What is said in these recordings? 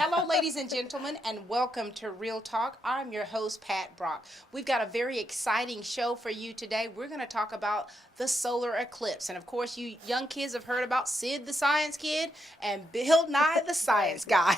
Hello, ladies and gentlemen, and welcome to Real Talk. I'm your host, Pat Brock. We've got a very exciting show for you today. We're going to talk about the solar eclipse. And of course, you young kids have heard about Sid the Science Kid and Bill Nye the Science Guy.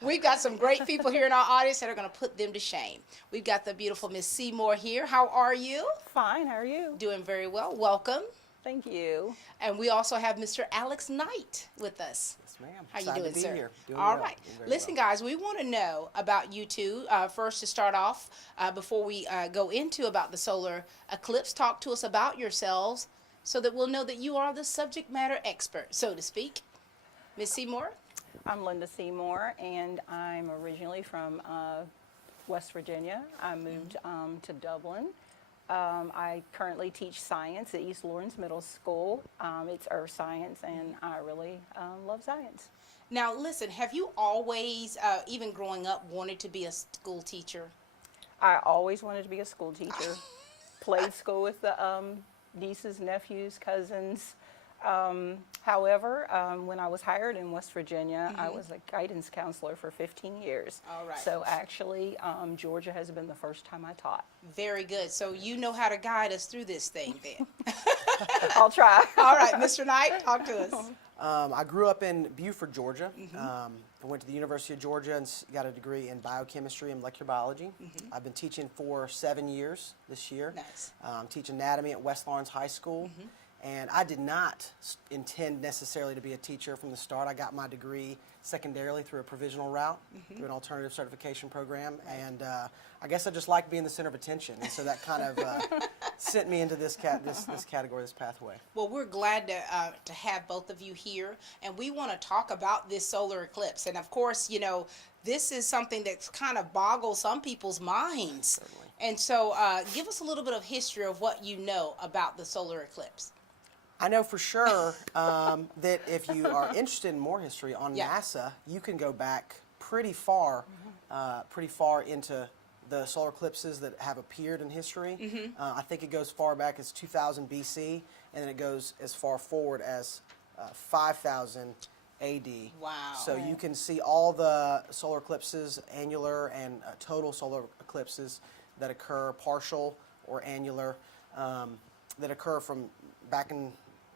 We've got some great people here in our audience that are going to put them to shame. We've got the beautiful Miss Seymour here. How are you? Fine, how are you? Doing very well. Welcome. Thank you. And we also have Mr. Alex Knight with us. Yes, ma'am. How you Excited doing, to be sir? here. Doing All well. right. Doing very Listen, well. guys, we want to know about you two. First, to start off, before we go into about the solar eclipse, talk to us about yourselves so that we'll know that you are the subject matter expert, so to speak. Miss Seymour? I'm Linda Seymour, and I'm originally from West Virginia. I moved to Dublin. I currently teach science at East Lawrence Middle School. It's earth science, and I really love science. Now, listen, have you always, even growing up, wanted to be a school teacher? I always wanted to be a school teacher. Played school with the nieces, nephews, cousins. However, when I was hired in West Virginia, I was a guidance counselor for 15 years. All right. So actually, Georgia has been the first time I taught. Very good. So you know how to guide us through this thing then. I'll try. All right, Mr. Knight, talk to us. I grew up in Beaufort, Georgia. I went to the University of Georgia and got a degree in biochemistry and molecular biology. I've been teaching for 7 years this year. Nice. Teach anatomy at West Lawrence High School. And I did not intend necessarily to be a teacher from the start. I got my degree secondarily through a provisional route, through an alternative certification program. And I guess I just like being the center of attention. And so that kind of sent me into this category, this pathway. Well, we're glad to have both of you here, and we want to talk about this solar eclipse. And of course, you know, this is something that's kind of boggles some people's minds. Certainly. And so give us a little bit of history of what you know about the solar eclipse. I know for sure that if you are interested in more history on NASA, you can go back pretty far into the solar eclipses that have appeared in history. I think it goes far back as 2000 BC, and then it goes as far forward as 5000 AD. Wow. So you can see all the solar eclipses, annular and total solar eclipses that occur, partial or annular, that occur from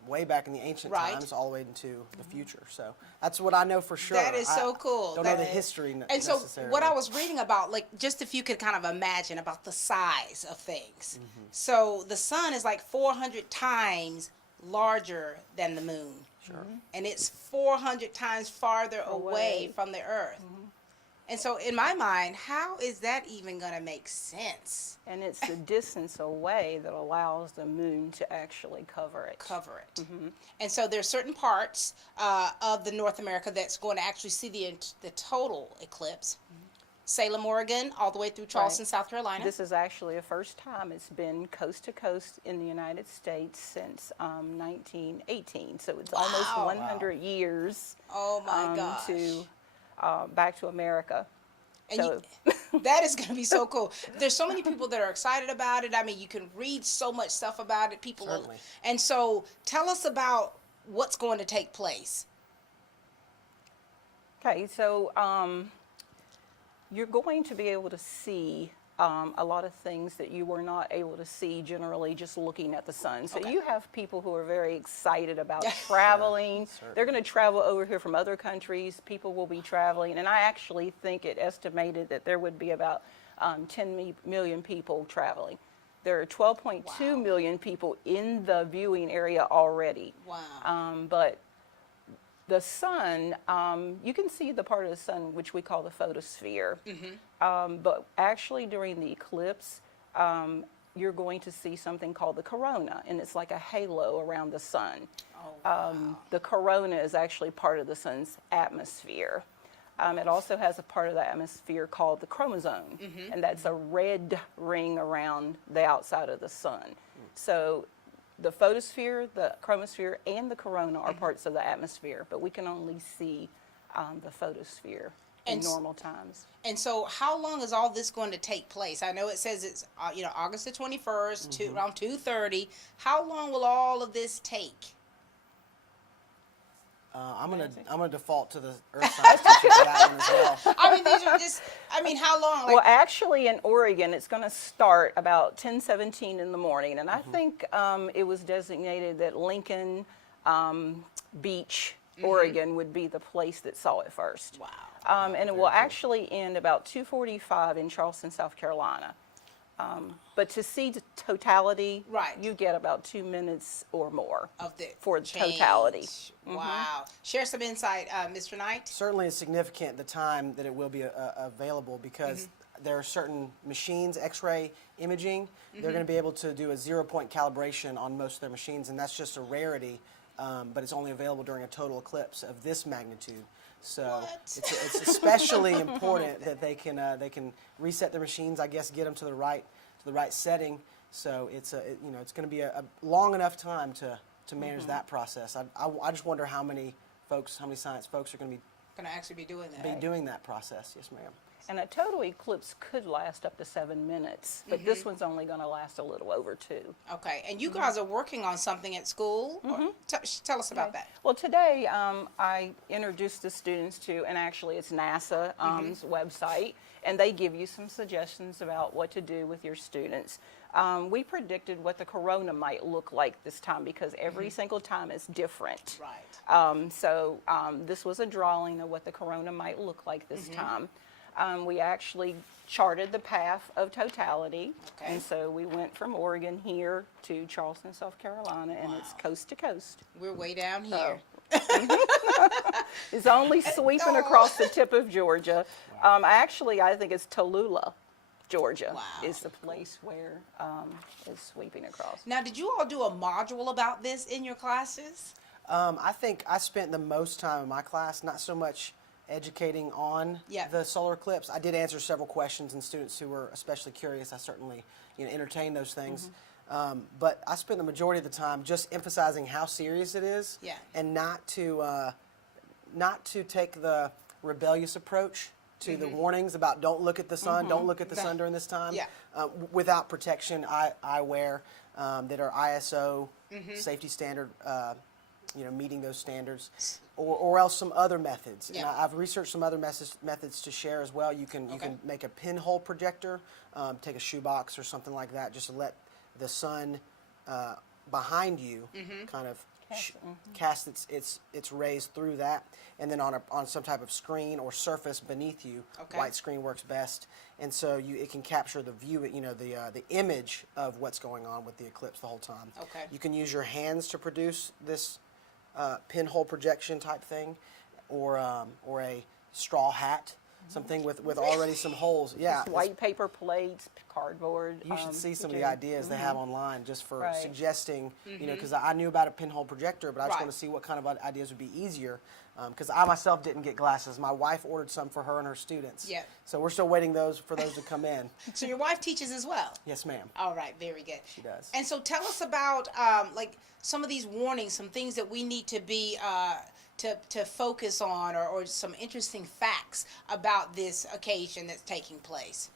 way back in the ancient times all the way into the future. So that's what I know for sure. That is so cool. Don't know the history necessarily. And so what I was reading about, like, just if you could kind of imagine about the size of things. So the sun is like 400 times larger than the moon. Sure. And it's 400 times farther away from the earth. And so in my mind, how is that even going to make sense? And it's the distance away that allows the moon to actually cover it. And so there's certain parts of the North America that's going to actually see the total eclipse. Salem, Oregon, all the way through Charleston, South Carolina. This is actually the first time it's been coast to coast in the United States since 1918. So it's almost 100 years Oh my gosh. to back to America. And So that is going to be so cool. There's so many people that are excited about it. I mean, you can read so much stuff about it. People, Certainly. And so tell us about what's going to take place. okay, so you're going to be able to see a lot of things that you were not able to see generally just looking at the sun. So you have people who are very excited about traveling. Sure. They're going to travel over here from other countries. People will be traveling. And I actually think it estimated that there would be about 10 million people traveling. There are 12.2 million people in the viewing area already. Wow. But the sun, you can see the part of the sun which we call the photosphere. But actually during the eclipse, you're going to see something called the corona, and it's like a halo around the sun. The corona is actually part of the sun's atmosphere. It also has a part of the atmosphere called the chromosome, and that's a red ring around the outside of the sun. So the photosphere, the chromosphere, and the corona are parts of the atmosphere, but we can only see the photosphere in normal times. And so how long is all this going to take place? I know it says it's August the 21st, around 2:30. How long will all of this take? I'm gonna default to the earth science teacher for that one as well. I mean, these are just, I mean, how long? Like, Well, actually, in Oregon, it's going to start about 10:17 in the morning, and I think it was designated that Lincoln Beach, Oregon, would be the place that saw it first. wow. And it will actually end about 2:45 in Charleston, South Carolina. But to see the totality, Right. you get about 2 minutes or more Of the for the change. totality. Wow. Share some insight, Mr. Knight. Certainly, it's significant the time that it will be available because there are certain machines, X-ray imaging. They're going to be able to do a 0-point calibration on most of their machines, and that's just a rarity. But it's only available during a total eclipse of this magnitude. So What? it's especially important that they can reset their machines. I guess get them to the right setting. So it's it's going to be a long enough time to manage that process. I just wonder how many science folks are going to Going to actually be doing that. be doing that process. Yes, ma'am. And a total eclipse could last up to 7 minutes, but this one's only going to last a little over 2. Okay. And you guys are working on something at school? Or tell us about that. Well, today I introduced the students to, and actually it's NASA's website, and they give you some suggestions about what to do with your students. We predicted what the corona might look like this time because every single time is different. Right. So this was a drawing of what the corona might look like this time. We actually charted the path of totality, Okay. and so we went from Oregon here to Charleston, South Carolina, and it's coast to coast. We're way down here. It's only sweeping across the tip of Georgia. I think it's Tallulah, Georgia, Wow. is the place where it's sweeping across. Now, did you all do a module about this in your classes? I think I spent the most time in my class, not so much educating on Yeah. the solar eclipse. I did answer several questions, and students who were especially curious, I certainly entertained those things. But I spent the majority of the time just emphasizing how serious it is, Yeah. and not to take the rebellious approach to the warnings about don't look at the sun, don't look at the sun during this time. Yeah. Without protection eyewear that are ISO safety standard, meeting those standards, or else some other methods. Yeah. And I've researched some other methods to share as well. You can make a pinhole projector, take a shoebox or something like that, just to let the sun behind you kind of cast its rays through that, and then on some type of screen or surface beneath you. Okay. White screen works best, and so it can capture the view, the image of what's going on with the eclipse the whole time. Okay. You can use your hands to produce this pinhole projection type thing, or a straw hat, something with already some holes. Yeah, Just white paper plates, cardboard. you should see some of to the do. ideas they have online just for Right. suggesting, because I knew about a pinhole projector, but I just Right. want to see what kind of ideas would be easier. Because I myself didn't get glasses. My wife ordered some for her and her students. Yeah. So we're still waiting for those to come in. So your wife teaches as well? Yes, ma'am. All right, very good. She does. And so tell us about like some of these warnings, some things that we need to be to focus on, or some interesting facts about this occasion that's taking place.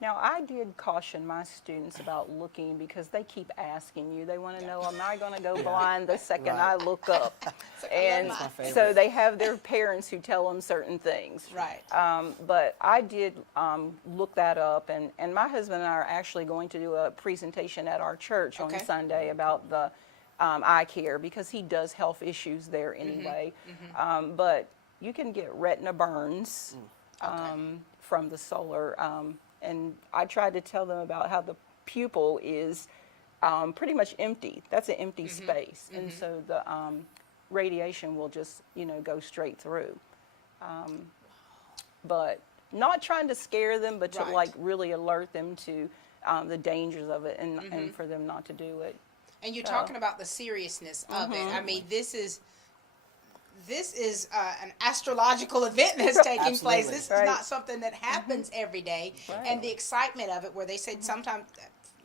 Now, I did caution my students about looking because they keep asking you. They want to know, am I going to go blind the second Right. I look up? And That's my favorite. so they have their parents who tell them certain things. Right. But I did look that up, and my husband and I are actually going to do a presentation at our church Okay. on Sunday about the eye care because he does health issues there anyway. But you can get retina burns from the solar. And I tried to tell them about how the pupil is pretty much empty. That's an empty space. And so the radiation will just, go straight through. But not trying to scare them, but to Right. really alert them to the dangers of it and for them not to do it. And you're talking about the seriousness of it. I mean, this is an astrological event that's taking place. Absolutely. This is Right. not something that happens every day. Right. And the excitement of it, where they said sometimes,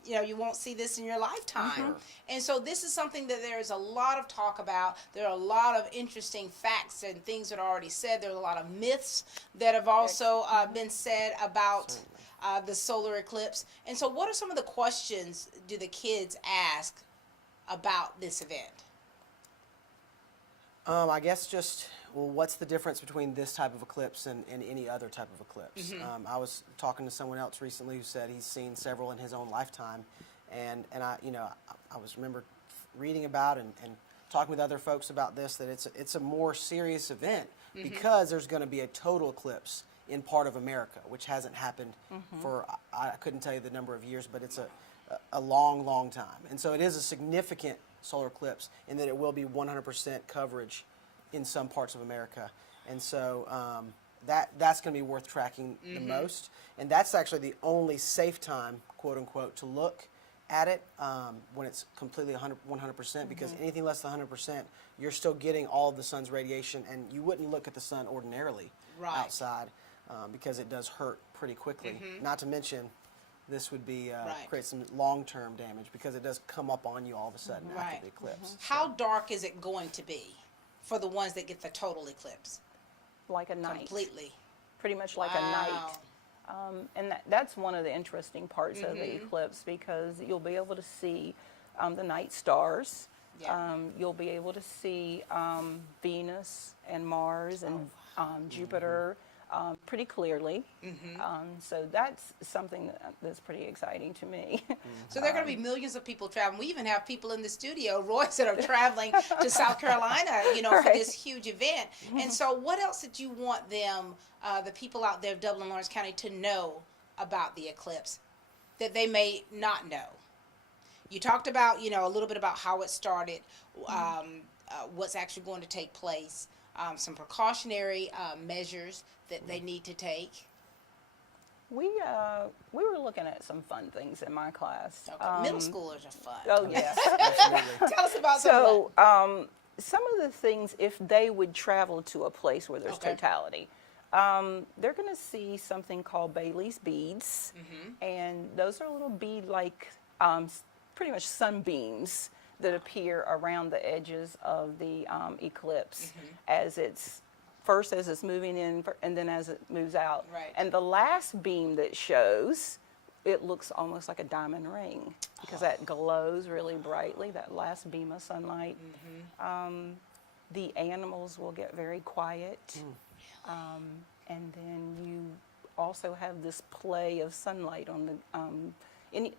you won't see this in your lifetime. And so this is something that there is a lot of talk about. There are a lot of interesting facts and things that are already said. There are a lot of myths that have also been said about the solar eclipse. And so what are some of the questions do the kids ask about this event? I guess just, well, what's the difference between this type of eclipse and any other type of eclipse? I was talking to someone else recently who said he's seen several in his own lifetime, and I, I was remember reading about and talking with other folks about this, that it's a more serious event because there's going to be a total eclipse in part of America, which hasn't happened for, I couldn't tell you the number of years, but it's a long, long time. And so it is a significant solar eclipse in that it will be 100% coverage in some parts of America. And so that's going to be worth tracking the most. And that's actually the only safe time, quote unquote, to look at it when it's completely 100%, because anything less than 100%, you're still getting all of the sun's radiation, and you wouldn't look at the sun ordinarily outside because it does hurt pretty quickly. Not to mention, this would be create some long-term damage because it does come up on you all of a sudden after the eclipse. How dark is it going to be for the ones that get the total eclipse? Like a night. Completely. Pretty much like a night. And that's one of the interesting parts of the eclipse, because you'll be able to see the night stars. You'll be able to see Venus and Mars and Jupiter pretty clearly. So that's something that's pretty exciting to me. So there are going to be millions of people traveling. We even have people in the studio, Royce, that are traveling to South Carolina, for this huge event. And so what else did you want them, the people out there of Dublin, Lawrence County, to know about the eclipse that they may not know? You talked about, a little bit about how it started, what's actually going to take place, some precautionary measures that they need to take. We were looking at some fun things in my class. Okay. Middle schoolers are fun. Oh yes. Tell us about some of that. Some of the things, if they would travel to a place where there's totality, they're going to see something called Bailey's beads, and those are little bead-like, pretty much sunbeams that appear around the edges of the eclipse as it's moving in and then as it moves out. And the last beam that shows, it looks almost like a diamond ring because that glows really brightly, that last beam of sunlight. The animals will get very quiet. And then you also have this play of sunlight on the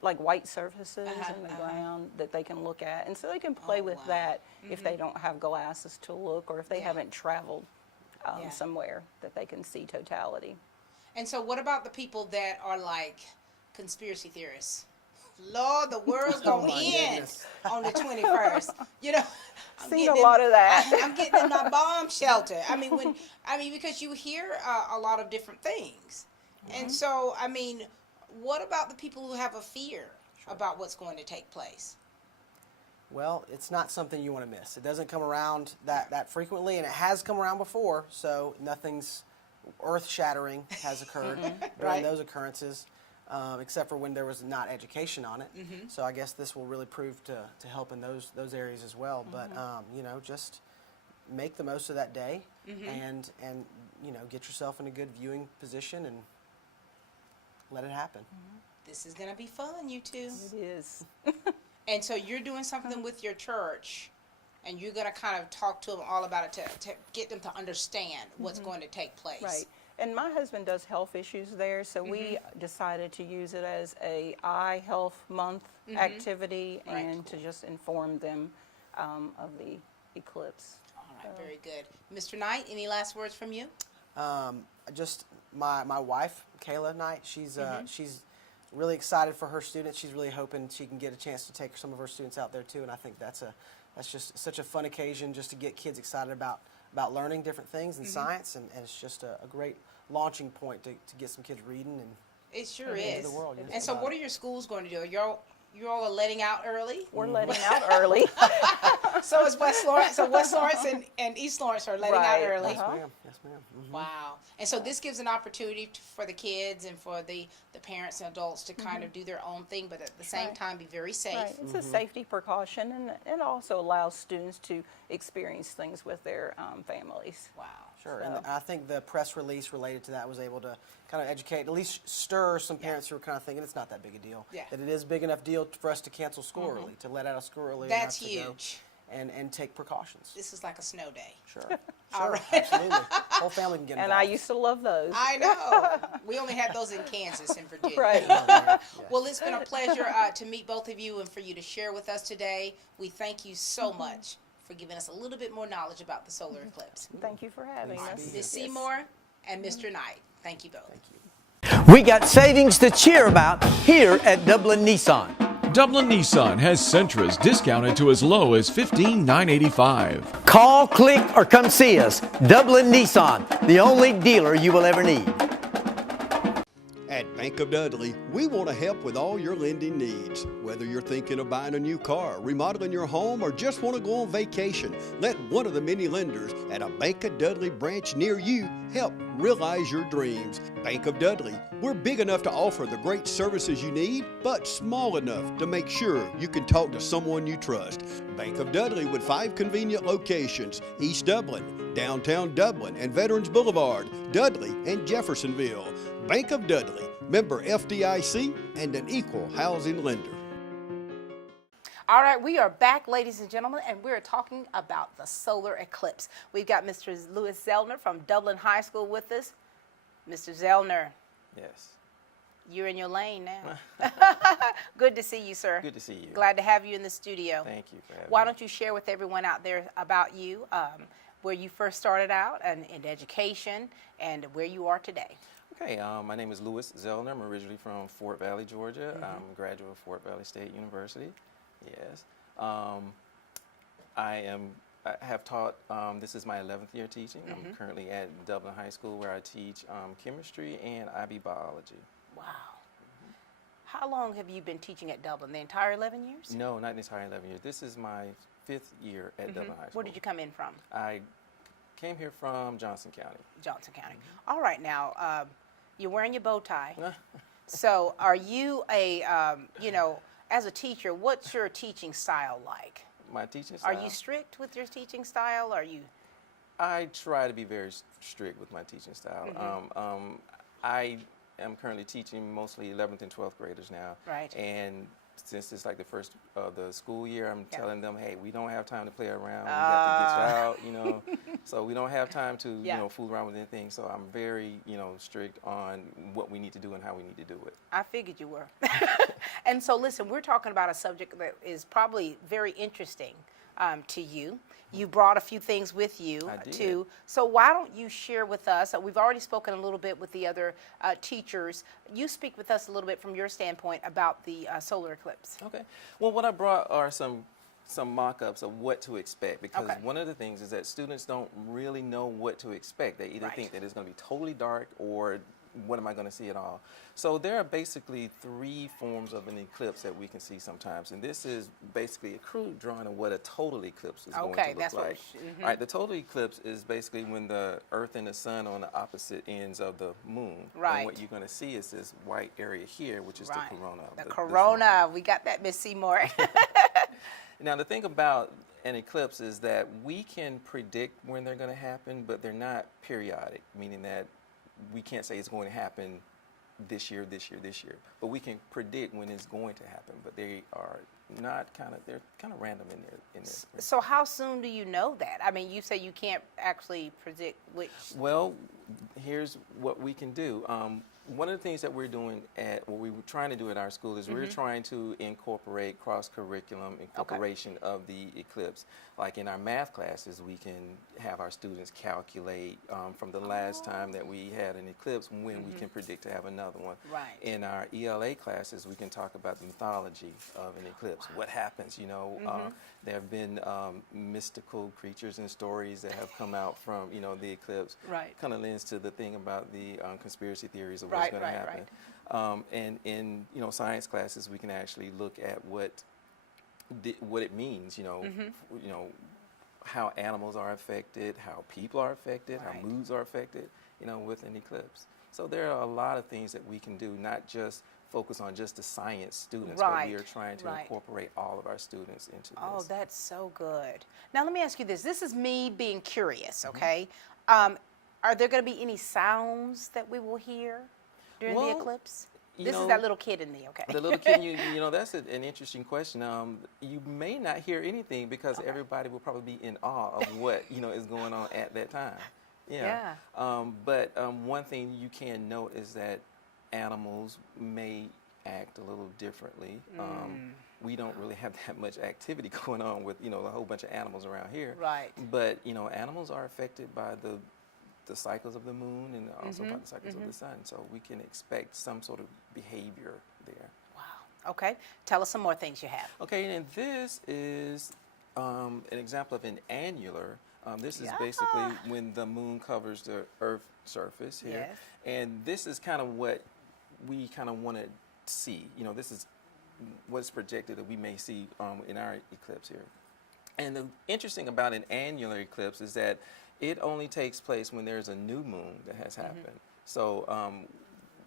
like white surfaces in the ground that they can look at, and so they can play with that if they don't have glasses to look, or if they haven't traveled somewhere that they can see totality. And so what about the people that are like conspiracy theorists? Lord, the world's going to end on the 21st. I'm seen a lot of that. I'm getting in my bomb shelter. Because you hear a lot of different things. And so, what about the people who have a fear about what's going to take place? Well, it's not something you want to miss. It doesn't come around that frequently, and it has come around before, so nothing's earth-shattering has occurred during those occurrences, except for when there was not education on it. So I guess this will really prove to help in those areas as well. But, just make the most of that day and get yourself in a good viewing position and let it happen. This is going to be fun, you two. It is. And so you're doing something with your church, and you're going to kind of talk to them all about it to get them to understand what's going to take place. Right. And my husband does health issues there, so we decided to use it as a Eye Health Month activity and to just inform them of the eclipse. All right, very good. Mr. Knight, any last words from you? Just my wife, Kayla Knight, she's really excited for her students. She's really hoping she can get a chance to take some of her students out there too, and I think that's just such a fun occasion just to get kids excited about learning different things in science, and it's just a great launching point to get some kids reading and it sure is. the world. And so what are your schools going to do? You all are letting out early? We're letting out early. So is West Lawrence. So West Lawrence and East Lawrence are letting out early. Yes, ma'am. Yes, ma'am. Wow. And so this gives an opportunity for the kids and for the parents and adults to kind of do their own thing, but at the same time be very safe. Right. It's a safety precaution, and it also allows students to experience things with their families. Wow. Sure, and I think the press release related to that was able to kind of educate, at least stir some parents who are kind of thinking it's not that big a deal. Yeah. That it is a big enough deal for us to cancel school early, to let out of school early. That's enough to go huge. and take precautions. This is like a snow day. Sure. All Sure, right. absolutely. Whole family can get And involved. I used to love those. I know. We only had those in Kansas and Virginia. Right. Well, it's been a pleasure to meet both of you and for you to share with us today. We thank you so much for giving us a little bit more knowledge about the solar eclipse. Thank you for having Pleased to us. be here. Ms. Seymour and Mr. Knight, thank you both. Thank you. We got savings to cheer about here at Dublin Nissan. Dublin Nissan has Sentras discounted to as low as $15,985. Call, click, or come see us. Dublin Nissan, the only dealer you will ever need. At Bank of Dudley, we want to help with all your lending needs. Whether you're thinking of buying a new car, remodeling your home, or just want to go on vacation, let one of the many lenders at a Bank of Dudley branch near you help realize your dreams. Bank of Dudley, we're big enough to offer the great services you need, but small enough to make sure you can talk to someone you trust. Bank of Dudley with 5 convenient locations: East Dublin, downtown Dublin, and Veterans Boulevard, Dudley, and Jeffersonville. Bank of Dudley, member FDIC, and an equal housing lender. All right, we are back, ladies and gentlemen, and we're talking about the solar eclipse. We've got Mr. Louis Zellner from Dublin High School with us. Mr. Zellner, Yes. you're in your lane now. Good to see you, sir. Good to see you. Glad to have you in the studio. Thank you for having Why me. don't you share with everyone out there about you, where you first started out and in education, and where you are today? Okay, my name is Louis Zellner. I'm originally from Fort Valley, Georgia. I'm a graduate of Fort Valley State University. Yes. I have taught, this is my 11th year teaching. I'm currently at Dublin High School, where I teach chemistry and IB biology. Wow. How long have you been teaching at Dublin? The entire 11 years? No, not the entire 11 years. This is my 5th year at Dublin High School. Where did you come in from? I came here from Johnson County. Johnson County. All right, now, you're wearing your bow tie. So are you as a teacher, what's your teaching style like? My teaching style? Are you strict with your teaching style? Are you? I try to be very strict with my teaching style. I am currently teaching mostly 11th and 12th graders now. Right. And since it's like the first of the school year, I'm Yeah. telling them, hey, we don't have time to play around. We have to get you out, So we don't have time to, Yeah. fool around with anything. So I'm very, strict on what we need to do and how we need to do it. I figured you were. And so, listen, we're talking about a subject that is probably very interesting to you. You brought a few things with you I did. too. So why don't you share with us? We've already spoken a little bit with the other teachers. You speak with us a little bit from your standpoint about the solar eclipse. Okay. Well, what I brought are some mock-ups of what to expect, because Okay. one of the things is that students don't really know what to expect. They either Right. think that it's going to be totally dark, or what am I going to see at all? So there are basically 3 forms of an eclipse that we can see sometimes, and this is basically a crude drawing of what a total eclipse is going Okay, to look that's what like. we All right, the total eclipse is basically when the Earth and the Sun are on the opposite ends of the Moon. Right. And what you're going to see is this white area here, which is Right. the corona. of The the sun. corona. We got that, Miss Seymour. Now, the thing about an eclipse is that we can predict when they're going to happen, but they're not periodic, meaning that we can't say it's going to happen this year, this year, this year. But we can predict when it's going to happen, but they are not they're kind of random in their. So how soon do you know that? I mean, you say you can't actually predict which. Well, here's what we can do. One of the things that we're doing what we were trying to do at our school is we're trying to incorporate cross-curriculum incorporation of the eclipse. Like in our math classes, we can have our students calculate from the last time that we had an eclipse when we can predict to have another one. Right. In our ELA classes, we can talk about the mythology of an eclipse. What happens, there have been mystical creatures and stories that have come out from, the eclipse. Right. Kind of lends to the thing about the conspiracy theories of Right, what's going to right, happen. And in science classes, we can actually look at what it means. How animals are affected, how people are affected, Right. how moods are affected. With an eclipse. So there are a lot of things that we can do, not just focus on just the science students, but we Right, are trying to right. incorporate all of our students into this. Oh, that's so good. Now, let me ask you this. This is me being curious, okay? Are there going to be any sounds that we will hear during the Well, eclipse? You This know, is that little kid in me, okay? the little kid, you know, that's an interesting question. You may not hear anything because everybody will probably be in awe of what, you know, is going on at that time. Yeah. But one thing you can note is that animals may act a little differently. We don't really have that much activity going on with, you know, a whole bunch of animals around here. Right. But, you know, animals are affected by the cycles of the moon and also by the cycles of the sun. So we can expect some sort of behavior there. Wow. Okay. Tell us some more things you have. Okay, and this is an example of an annular. This is basically when the moon covers the Earth's surface here. Yes. And this is kind of what we kind of want to see. You know, this is what's projected that we may see in our eclipse here. And the interesting about an annular eclipse is that it only takes place when there's a new moon that has happened. So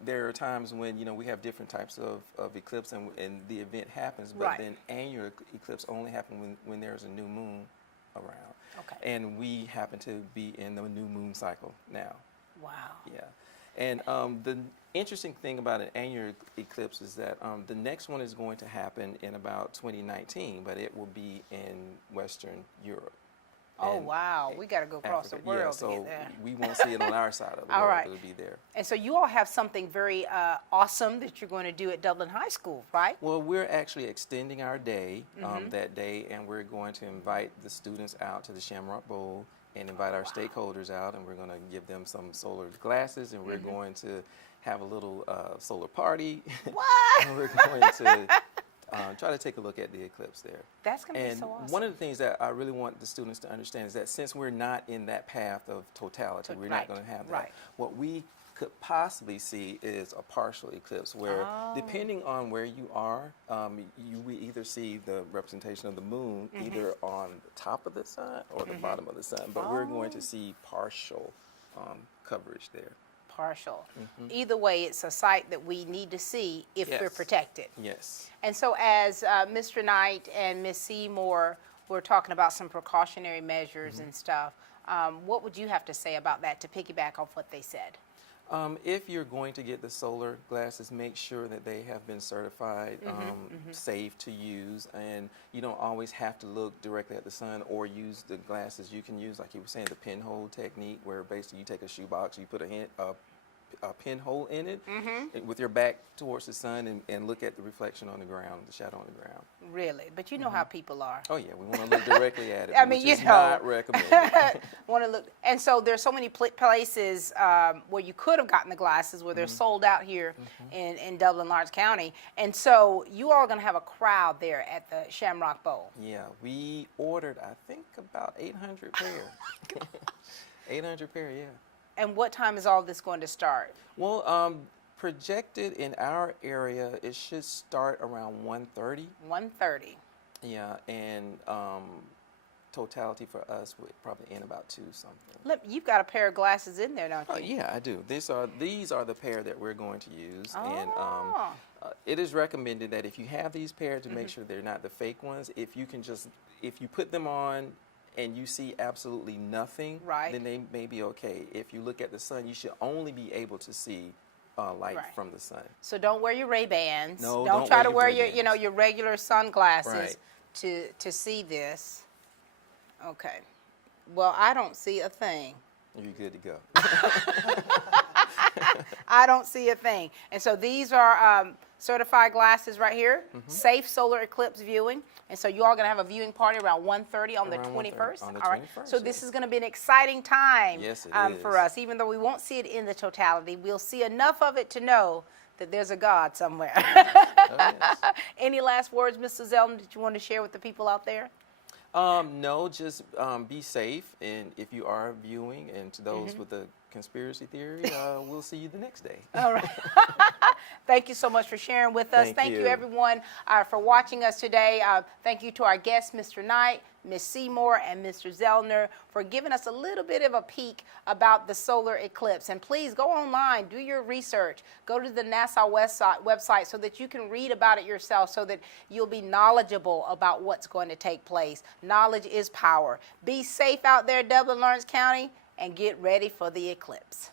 there are times when, you know, we have different types of eclipse and the event happens, but then annular eclipse only happen when there's a new moon around. Okay. And we happen to be in the new moon cycle now. Wow. Yeah. And the interesting thing about an annular eclipse is that the next one is going to happen in about 2019, but it will be in Western Europe. Oh, wow. We got to go across the world so to get there. we won't see it on our side of the All world. right. It'll be there. And so you all have something very awesome that you're going to do at Dublin High School, right? Well, we're actually extending our day that day, and we're going to invite the students out to the Shamrock Bowl and invite our stakeholders out, and we're going to give them some solar glasses, and we're going to have a little solar party. What? And we're going to try to take a look at the eclipse there. That's going to be And so awesome. one of the things that I really want the students to understand is that since we're not in that path of totality, we're not going to have that. Right. What we could possibly see is a partial eclipse where, depending on where you are, you will either see the representation of the moon either on the top of the sun or the bottom of the sun, but we're going to see partial coverage there. Partial. Either way, it's a sight that we need to see if we're Yes. protected. Yes. And so as Mr. Knight and Ms. Seymour were talking about some precautionary measures and stuff, what would you have to say about that to piggyback off what they said? If you're going to get the solar glasses, make sure that they have been certified safe to use, and you don't always have to look directly at the sun or use the glasses. You can use, like you were saying, the pinhole technique, where basically you take a shoebox, you put a pinhole in it with your back towards the sun and look at the reflection on the ground, the shadow on the ground. Really? But you know how people are. Oh yeah, we want to look directly at it, I mean, which you is know. not recommended. Want to look, and so there's so many places where you could have gotten the glasses where they're sold out here in Dublin, Lawrence County, and so you all are going to have a crowd there at the Shamrock Bowl. Yeah, we ordered, I think, about 800 pair. 800 pair, yeah. And what time is all this going to start? Well, projected in our area, it should start around 1:30. 1:30. Yeah, and totality for us would probably end about 2 something. Look, you've got a pair of glasses in there, don't you? Oh yeah, I do. These are the pair that we're going to use, and Oh. it is recommended that if you have these pairs to make sure they're not the fake ones. If you put them on and you see absolutely nothing, Right. then they may be okay. If you look at the sun, you should only be able to see light Right. from the sun. So don't wear your Ray-Bans. No, don't don't try wear to your wear Ray-Bans. your regular sunglasses Right. to see this. Okay. Well, I don't see a thing. You're good to go. I don't see a thing. And so these are certified glasses right here, safe solar eclipse viewing. And so you all going to have a viewing party around 1:30 on the Around 21st. 1:30 on the all right. 21st, So this yes. is going to be an exciting time Yes, it for is. us. Even though we won't see it in the totality, we'll see enough of it to know that there's a God somewhere. Oh, yes. Any last words, Mr. Zeldin, that you want to share with the people out there? No, just be safe, and if you are viewing, and to those with a conspiracy theory, we'll see you the next day. All right. Thank you so much for sharing with us. Thank you, you. everyone, for watching us today. Thank you to our guests, Mr. Knight, Ms. Seymour, and Mr. Zellner, for giving us a little bit of a peek about the solar eclipse. And please go online, do your research, go to the NASA website so that you can read about it yourself, so that you'll be knowledgeable about what's going to take place. Knowledge is power. Be safe out there, Dublin, Lawrence County, and get ready for the eclipse.